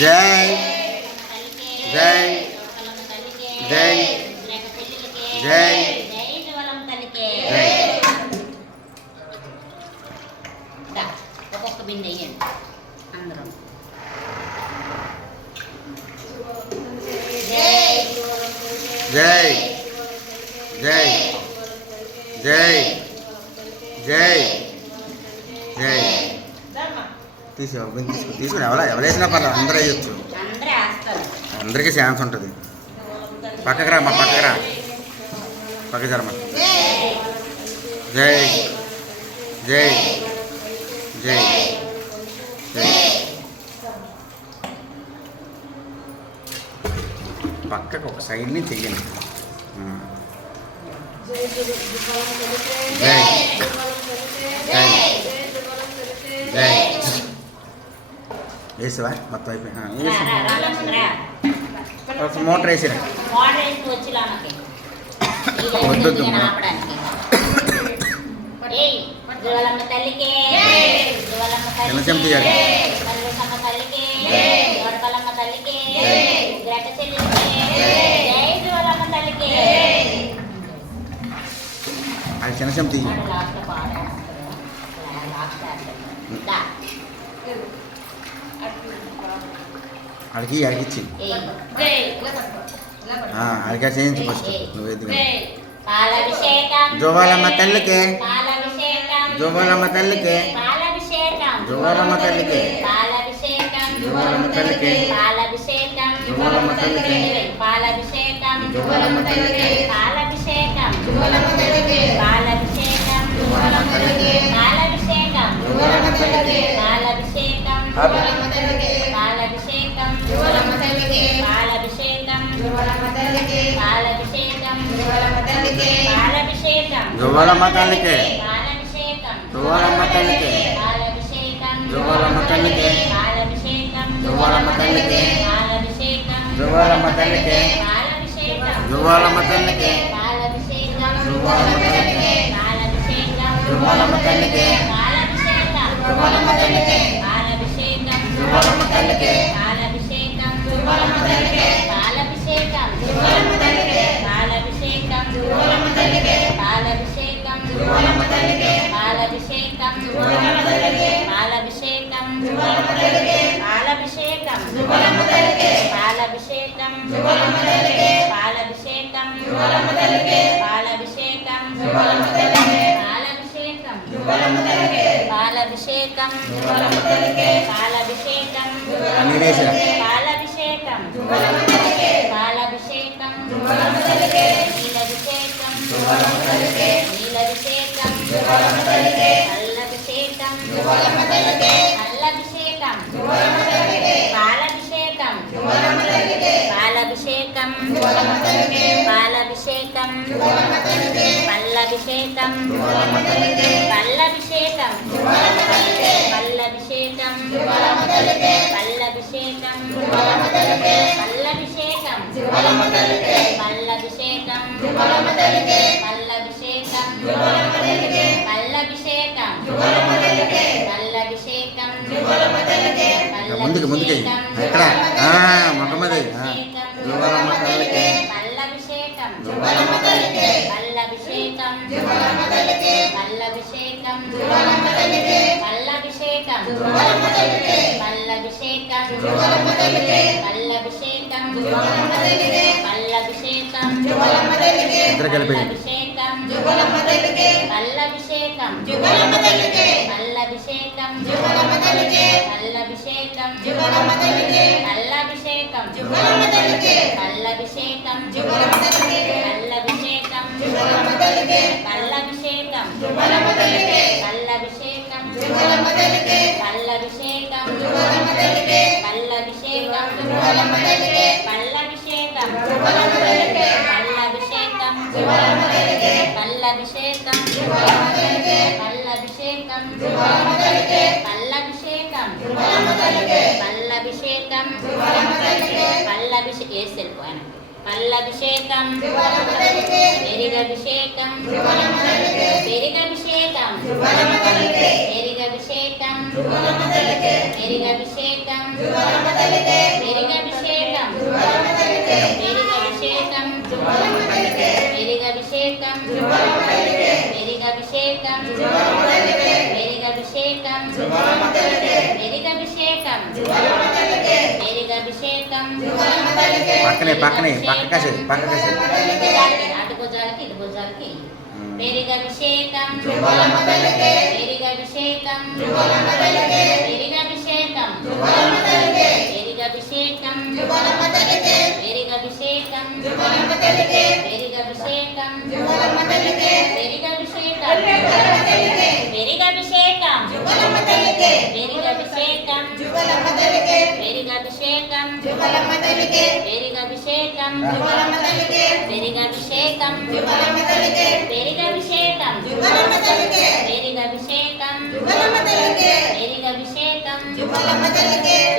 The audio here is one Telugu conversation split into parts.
జై జై జై జై ఒక్కొక్క బిందె వేయండి అందరం. జై జై జై జై జై తీసుకో తీసుకుని ఎవరైనా పర్లేదు, అందరూ వేయచ్చు, అందరికీ ఛాన్స్ ఉంటుంది. పక్కకు రా పక్క జరమ. జై జై జై జై పక్కకు ఒక సైడ్ నుంచి చెయ్యండి. జై జై జై వేసావా మొత్తం అయిపోయి మోటార్ వేసిరా వద్దు చిన్న తీయాలి. అది చిన్న చెంత తీయ అడిగిచ్చి అడిగా చేయించు ఫస్ట్ నువ్వు ఎదుగు. జోవాలమ్మ తల్లికి జోవాలమ్మ తల్లికి జోవాలమ్మ తల్లికి జోవాలమ్మ తల్లికి జోవాలమ్మ తల్లికి జోవాలమ్మ తల్లికి జోవాలమ్మ తల్లికి జోవాలమ్మ తల్లికి జోవాలమ్మ తల్లికి జోవాలమ్మ తల్లికి జోవాలమ్మ తల్లికి జోవాలమ్మ తల్లికి జోవాలమ్మ తల్లికి జోవాలమ్మ తల్లికి జోవాలమ్మ తల్లికి జోవాలమ్మ తల్లికి జోవాలమ్మ తల్లికి ముందుకు ముందుకు ఎక్కడ మొట్టమొదటి జోవాలమ్మ తల్లికి జోవాలమ్మ తల్లికి జోవాలమ్మ తల్లికి జోవాలమ్మ తల్లికి జోవాలమ్మ తల్లికి జోవాలమ్మ తల్లికి జోవాలమ్మ తల్లికి జోవాలమ్మ తల్లికి ఇద్దరు కలిపి జోవాలమ్మ తల్లికి జోవాలమ్మ తల్లికి జోవాలమ్మ తల్లికి జోవాలమ్మ తల్లికి జోవాలమ్మ తల్లికి జోవాలమ్మ తల్లికి జోవాలమ్మ తల్లికి జోవాలమ్మ తల్లికి జోవాలమ్మ తల్లికి జోవాలమ్మ తల్లికి జోవాలమ్మ తల్లికి జోవాలమ్మ తల్లికి జోవాలమ్మ తల్లికి జోవాలమ్మ తల్లికి జోవాలమ్మ తల్లికి జోవాలమ్మ తల్లికి జోవాలమ్మ తల్లికి పల్లభిషేకం జోవాలమ్మ తల్లికి పెరిగభిషేకం జోవాలమ్మ తల్లికి పెరిగభిషేకం జోవాలమ్మ తల్లికి పెరిగభిషేకం జోవాలమ్మ తల్లికి పెరిగభిషేకం జోవాలమ్మ తల్లికి పెరిగభిషేకం పెరిగభిషేకం పెరిగభిషేకం పెరిగభిషేకం పక్కనే పక్క కాసే అటు భుజాలకి ఇటు భుజాలకి పెరిగభిషేకం పెరిగభిషేకం పెరిగభిషేకం పెరిగభిషేకం పెరిగభిషేకం పెరిగభిషేకం పెరిగభిషేకం పెరిగభిషేకం పెరిగభిషేకం పెరిగభిషేకం పెరిగభిషేకం పెరిగభిషేకం పెరిగభిషేకం పెరిగభిషేకం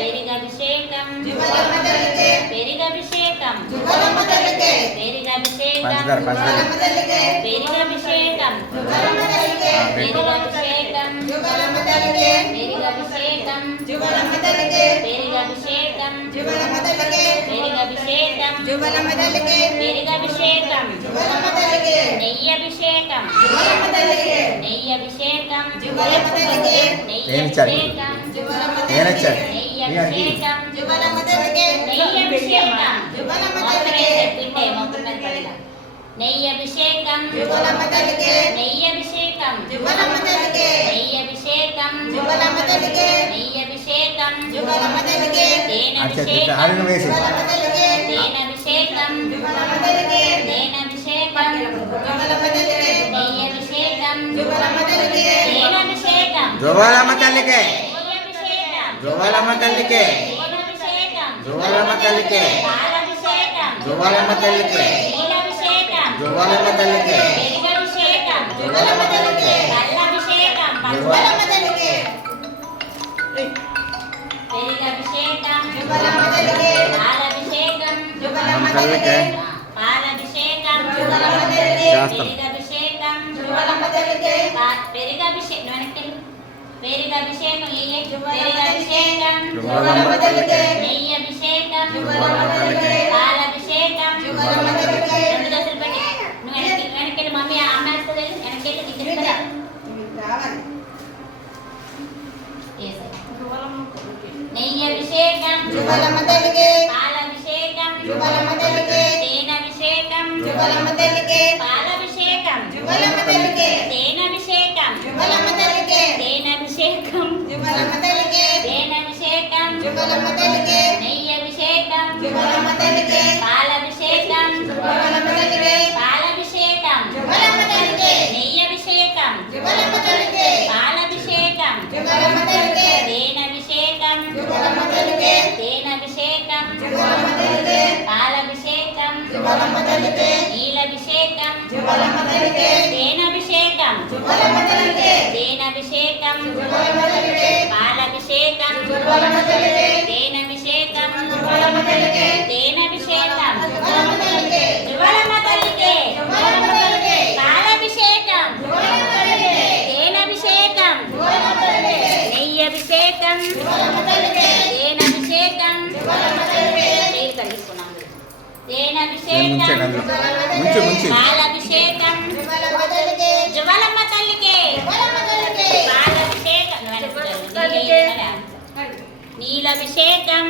పెరిగభిషేకం పెరిగభిషేకం పెరిగభిషేకం పంచదార పెరిగభిషేకం పెరిగభిషేకం పెరిగభిషేకం పెరిగభిషేకం పెరిగభిషేకం పెరిగభిషేకం నెయ్యభిషేకం నెయ్యభిషేకం నెయ్యభిషేకం నేనొచ్చాను నెయ్యభిషేకం నెయ్యభిషేకం పిండే మొత్తం పడగా నెయ్యభిషేకం నెయ్యభిషేకం నెయ్యభిషేకం నెయ్యభిషేకం ఆడిన వేసి తేనభిషేకం తేనభిషేకం నెయ్యభిషేకం తేనభిషేకం జోవాలమ్మ తల్లికే నెయ్యభిషేకం జోవాలమ్మ తల్లికే తేనభిషేకం జోవాలమ్మ తల్లికే పాలభిషేకం జోవాలమ్మ తల్లికే నీలభిషేకం జోవాలమ్మ తల్లికే పెరుగభిషేకం జోవాలమ్మ తల్లికే పల్లభిషేకం జోవాలమ్మ పెరుగభిషేకం పాలభిషేకం తల్లికే పాలభిషేకం చేస్తాం పెరుగభిషేకం పెరుగభిషేకం పెరుగభిషేకం పెరుగభిషేకం జోవాలమ్మ తల్లికే నెయ్యభిషేకం జోవాలమ్మ తల్లికే పాలభిషేకం రెండు దశలు పెట్టి నువ్వు వెనక్కి మమ్మీ అమ్మ వస్తుంది వెనక్కి నెయ్యభిషేకం పాలభిషేకం తేనభిషేకం పాలభిషేకం తేనభిషేకం తేనభిషేకం తేనభిషేకం నెయ్యభిషేకం పాలభిషేకం పాలభిషేకం నెయ్యభిషేకం పాలభిషేకం తేనభిషేకం తేనభిషేకం పాలభిషేకం నీలభిషేకం తేనభిషేకం తేనభిషేకం పాలభిషేకం తేనభిషేకం తేనభిషేకం జువలమ్మ తల్లికే పాలభిషేకం తేనభిషేకం నెయ్యభిషేకం తేనభిషేకం నీళ్ళు కలిగిస్తున్నాం తేనభిషేకం ముంచి పాలభిషేకం జువలమ్మ తల్లికే పాలభిషేకం నీలభిషేకం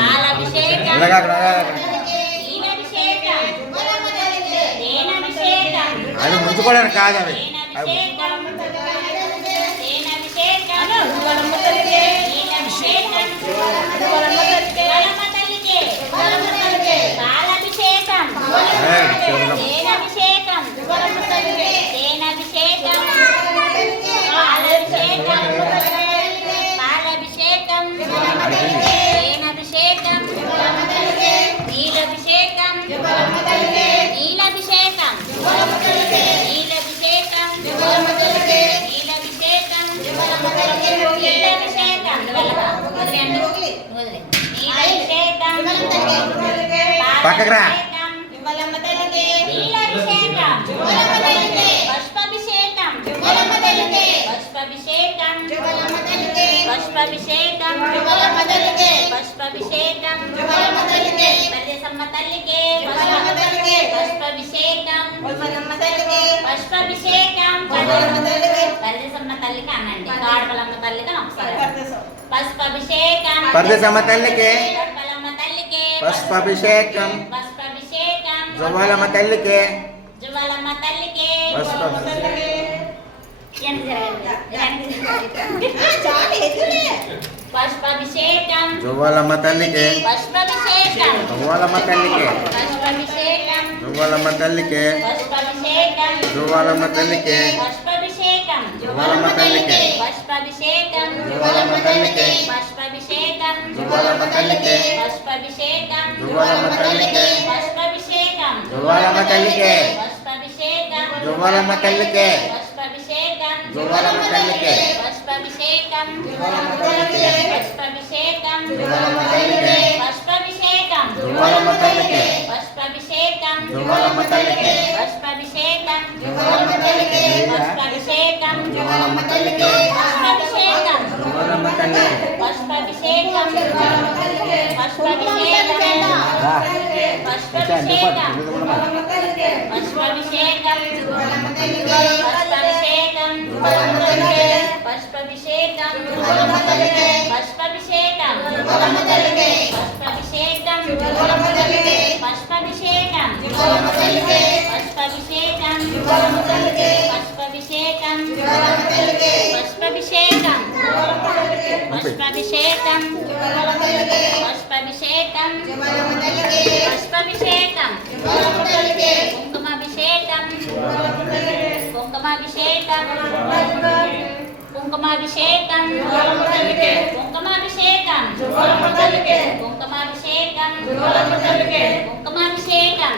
పాలభిషేకం నీలభిషేకం తేనభిషేకం అది ముంచుకోవడానికి కాదు అవి తేనభిషేకం తేనభిషేకం నీలభిషేకం జువలమ్మ తల్లికే పాలభిషేకం తేనభిషేకం తేనభిషేకం పాలభిషేకం పాలభిషేకం తేనభిషేకం నీలభిషేకం నీలభిషేకం నీలభిషేకం నీలభిషేకం నీలభిషేకం నీలభిషేకం పక్కకు రా. నీలభిషేకం పుష్పాభిషేకం పుష్పాభిషేకం పుష్పాభిషేకం పుష్పాభిషేకం జువలమ్మ తల్లికి పరదేశమ్మ తల్లికి జువలమ్మ తల్లికి పుష్పాభిషేకం జువలమ్మ తల్లికి పుష్పాభిషేకం జువలమ్మ తల్లికి పరదేశమ్మ తల్లికి అనండి గాడపలమ్మ తల్లికి అని ఒకసారి పుష్పాభిషేకం పరదేశమ్మ తల్లికి గాడపలమ్మ తల్లికి పుష్పాభిషేకం పుష్పాభిషేకం జువ్వాలమ్మ తల్లికి జువ్వాలమ్మ తల్లికి పుష్పాభిషేకం పుష్పాభిషేకం జువ్వాలమ్మ తల్లికి పుష్పాభిషేకం జువ్వాలమ్మ తల్లికి పుష్పాభిషేకం జువ్వాలమ్మ తల్లికి పుష్పాభిషేకం జువ్వాలమ్మ తల్లికి పుష్పాభిషేకం జువ్వాలమ్మ తల్లికి పుష్పాభిషేకం జువ్వాలమ్మ తల్లికి పుష్పాభిషేకం జువ్వాలమ్మ తల్లికి పుష్పాభిషేకం జువ్వాలమ్మ తల్లికి పుష్పాభిషేకం జువ్వాలమ్మ తల్లికి పుష్పాభిషేకం జువ్వాలమ్మ తల్లికి పుష్పాభిషేకం జువ్వాలమ్మ తల్లికి పుష్పాభిషేకం జువ్వాలమ్మ తల్లికి పుష్పాభిషేకం జువ్వాలమ్మ తల్లికి పుష్పాభిషేకం జువ్వాలమ్మ తల్లికి పుష్పాభిషేకం జువ్వాలమ్మ తల్లికి పుష్పాభిషేకం జువ్వాలమ్మ తల్లికి పుష్పాభిషేకం జువ్వాలమ్మ తల్లికి పుష్పాభిషేకం జువ్వాలమ్మ తల్లికి పుష్పాభిషేకం పుష్పాభిషేకం రా పుష్పాభిషేకం పుష్పాభిషేకం పుష్పాభిషేకం పుష్పాభిషేకం పుష్పాభిషేకం పుష్పాభిషేకం పుష్పాభిషేకం పుష్పాభిషేకం పుష్పాభిషేకం పుష్పాభిషేకం పుష్పాభిషేకం పుష్పాభిషేకం పుష్పాభిషేకం కుంకుమాభిషేకం కుంకుమాభిషేకం కుంకుమాభిషేకం కుంకుమాభిషేకం కుంకుమాభిషేకం కుంకుమాభిషేకం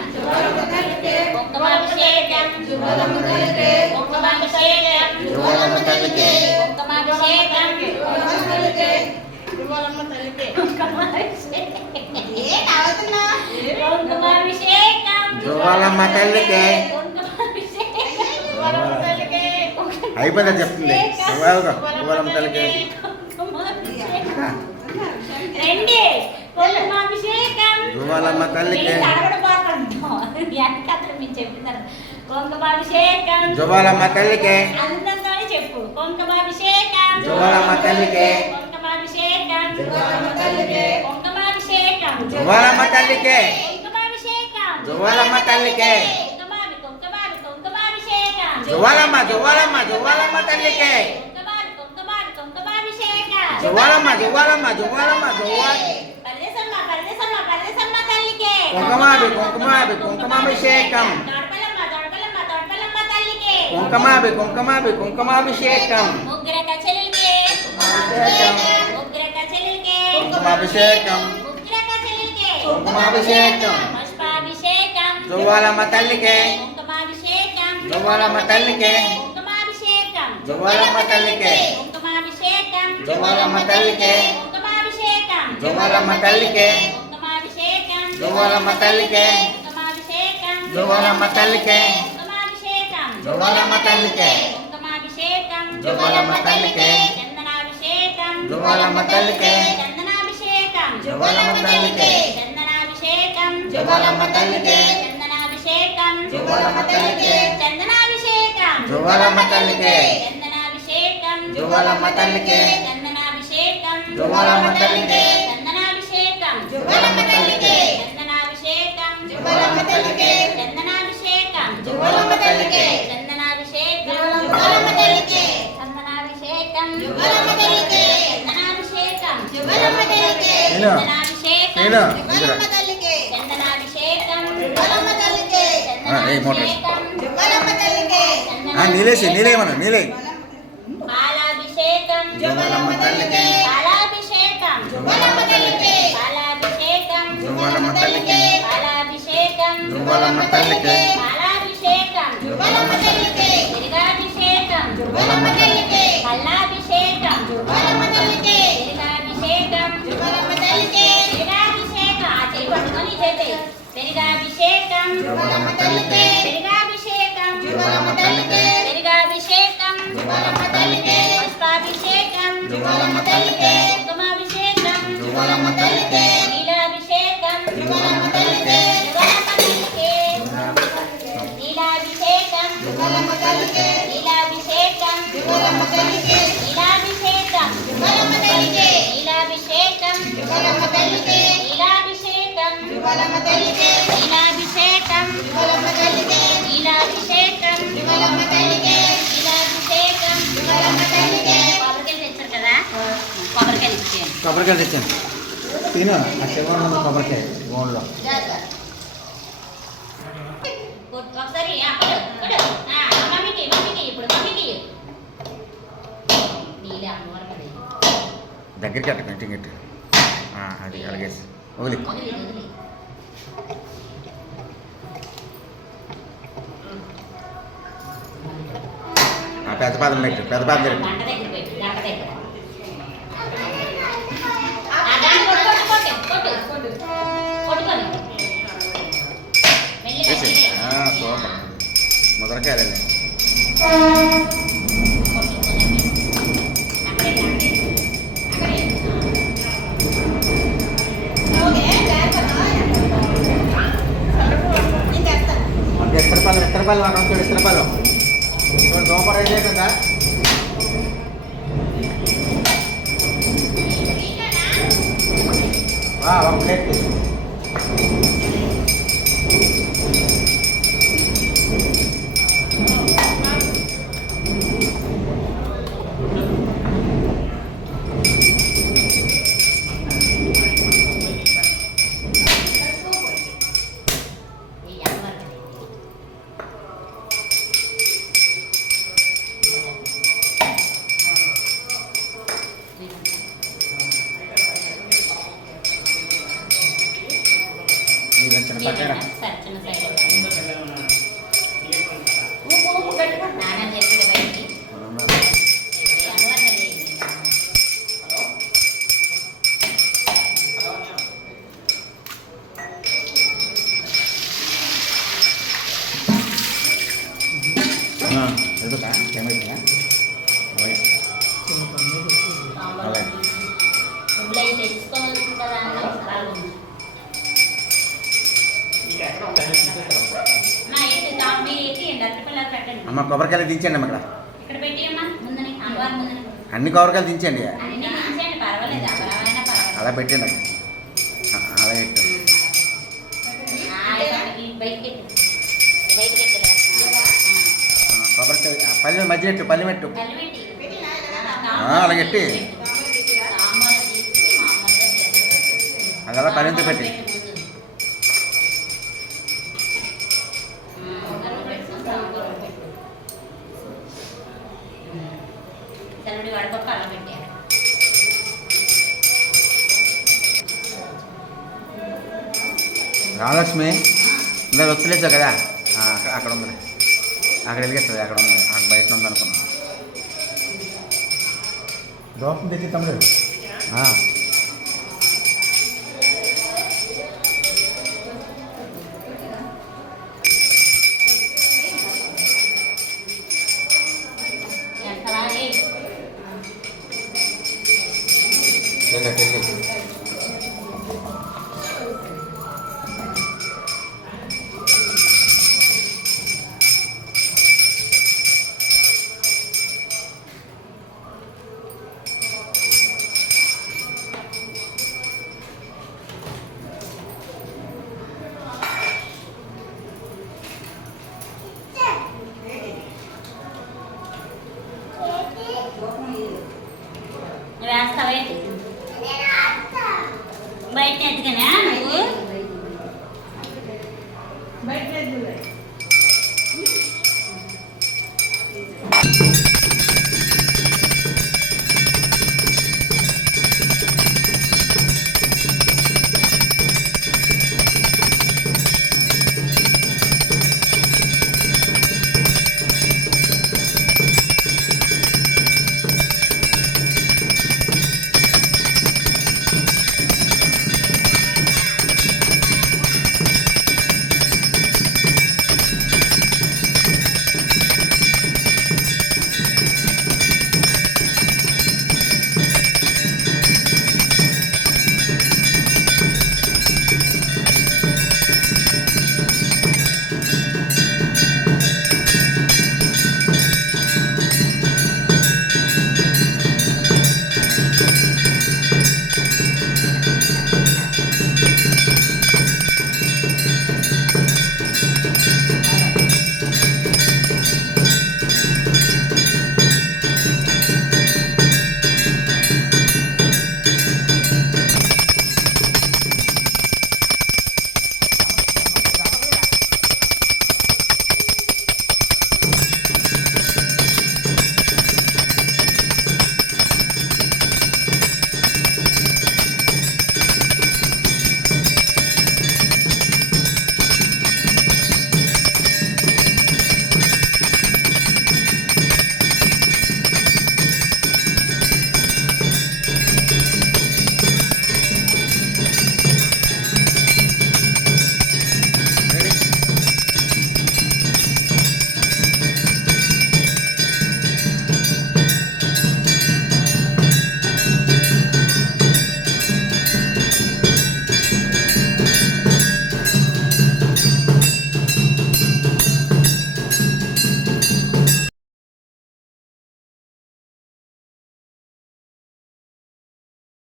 కుంకుమాభిషేకం కుంకుమాభిషేకం జువ్వాలమ్మ తల్లికి కుంకుమాభిషేకం కుంకుమాభిషేకం జువ్వాలమ్మ తల్లికి అయిపోయిందని చెప్తుంది జువ్వాలమ్మ తల్లికి రండి కుంకుమాభిషేకం జువ్వాలమ్మ తల్లికి కుంకుమాభిషేకం జువ్వాలమ్మ తల్లికి అందంగా చెప్పు కుంకుమాభిషేకం జువ్వాలమ్మ తల్లికి కుంకుమాభిషేకం కుంకుమాభిషేకం జువ్వాలమ్మ తల్లికి కుంకుమాభిషేకం జువ్వాలమ్మ తల్లికి కుంకుమాభిషేకం జువ్వాలమ్మ జువ్వాలమ్మ జువ్వాలమ్మ తల్లికి కుంకుమాభిషేకం జువ్వాలమ్మ జువ్వాలమ్మ జువ్వాలమ్మ పరదేశమ్మ తల్లికి కుంకుమాభిషేకం తోడపల్లమ్మ తల్లికి కుంకుమాభిషేకం ముగ్గురక చెల్లెలికి కుంకుమాభిషేకం కుంకుమాభిషేకం పుష్పాభిషేకం జువ్వాలమ్మ తల్లికి కుంకుమాభిషేకం జువ్వాలమ్మ తల్లికి కుంకుమాభిషేకం జువ్వాలమ్మ తల్లికి కుంకుమాభిషేకం జువ్వాలమ్మ తల్లికి కుంకుమాభిషేకం జువ్వాలమ్మ తల్లికి కుంకుమాభిషేకం జువ్వాలమ్మ తల్లికి కుంకుమాభిషేకం జువ్వాలమ్మ తల్లికి కుంకుమాభిషేకం జువ్వాలమ్మ తల్లికి కుంకుమాభిషేకం జువ్వాలమ్మ తల్లికి చందనాభిషేకం జువ్వాలమ్మ తల్లికి చందనాభిషేకం జువ్వాలమ్మ తల్లికి చందనాభిషేకం జువ్వాలమ్మ తల్లికి చందనాభిషేకం జువ్వాలమ్మ తల్లికి చందనాభిషేకం జువ్వాలమ్మ తల్లికి చందనాభిషేకం జువ్వాలమ్మ తల్లికి చందనాభిషేకం జువ్వాలమ్మ తల్లికి చందనాభిషేకం జువ్వాలమ్మ తల్లికి చందనాభిషేకం జువ్వాలమ్మ తల్లికి చందనాభిషేకం జువ్వాలమ్మ తల్లికి చందనాభిషేకం చందనాభిషేకం చందనాభిషేకం నేను నేను చందనాభిషేకం ఏ మోటార్ నీలేసి నీలేమన్నా నీలే పాలాభిషేకం జువ్వాలమ్మ తల్లికి పాలాభిషేకం జువ్వాలమ్మ తల్లికి పాలాభిషేకం జువ్వాలమ్మ తల్లికి పాలాభిషేకం జువ్వాలమ్మ తల్లికి పాలాభిషేకం జువ్వాలమ్మ తల్లికి తిరుగాభిషేకం జువ్వాలమ్మ తల్లికి పల్లాభిషేకం తిరుగాభిషేకం తిరుగాభిషేకం ఆ చెయ్యి పట్టుకొని చేతి పెరిగాభిషేకం జువ్వాలమ్మ తల్లికి పెరిగాభిషేకం జువ్వాలమ్మ తల్లికి పెరిగాభిషేకం జువ్వాలమ్మ తల్లికి పుష్పాభిషేకం జువ్వాలమ్మ తల్లికి కుంకుమాభిషేకం జువ్వాలమ్మ తల్లికి యుగలమ్మ తల్లికి నీలాభిషేకం యుగలమ్మ తల్లికి నీలాభిషేకం యుగలమ్మ తల్లికి నీలాభిషేకం యుగలమ్మ తల్లికి నీలాభిషేకం యుగలమ్మ తల్లికి కొబ్బరికాయలు తెచ్చారు కదా కొబ్బరికాయలు ఇచ్చేయండి కొబ్బరికాయలు తెచ్చాను తిను ఆ శివం కొబ్బరికాయ గోన్లో ఒకసారి మమ్మీకి ఇప్పుడు మమ్మీకి నీళ్ళే అమ్మవారు కదా దగ్గరికి అట్ట కంటింగ్ గట్టి అది అలాగేసి వదిలి వదిలి వదిలి ఆ పెద్ద పాదం పెట్టు పెద్ద పాదం పెట్టు గంట దగ్గర పెట్టు గంట దగ్గర ఆ దాన్ని కొట్టుకొని మెల్లిగా వేసి సూపర్ ముదరకాయలు ఓకే చేస్తాను నేను చేస్తాను అంటే ఇత్తరపాలు మనం చూడు ఇత్తరపాలు చూడు సూపర్ అయితే అయిపోయిందా ఒక ప్లేట్ తీసు పక్కన సరే చిన్న సైడ్ ఊపు పెట్టుకో నాన్న చెప్పిన బయటికి ఎదుగా ఏమైందా అలాగే అలాగే పువ్వులు అయితే తెచ్చుకోవాల్సింది కదా అన్న బాగుంది అమ్మ కొబ్బరికాయలు దించండి అమ్మ ఇక్కడ ఇక్కడ పెట్టి అమ్మా ముందని అమ్మవారి ముందని అన్ని కొబ్బరికాయలు దించండి అన్ని దించండి పర్వాలేదు అలా పర్వాలేదు అలా పెట్టండి అలా పెట్టు బయటికి కొబ్బరికాయ పల్లె మధ్య పెట్టు పల్లె పెట్టు కళ్ళు పెట్టి అలాగే పెట్టి అది అలా పల్లెంతో పెట్టి సెలవుడి వాడుకోక అలా పెట్టారు రామలక్ష్మి ఇంకా వస్తులేసావు కదా అక్కడ ఉంది అక్కడ వెలిగిస్తుంది అక్కడ ఉంది అక్కడ బయట ఉంది అనుకున్నాను దోపం తెచ్చి తమ్ముడు వేస్తావేంటి బయట ఎత్తుకనా నువ్వు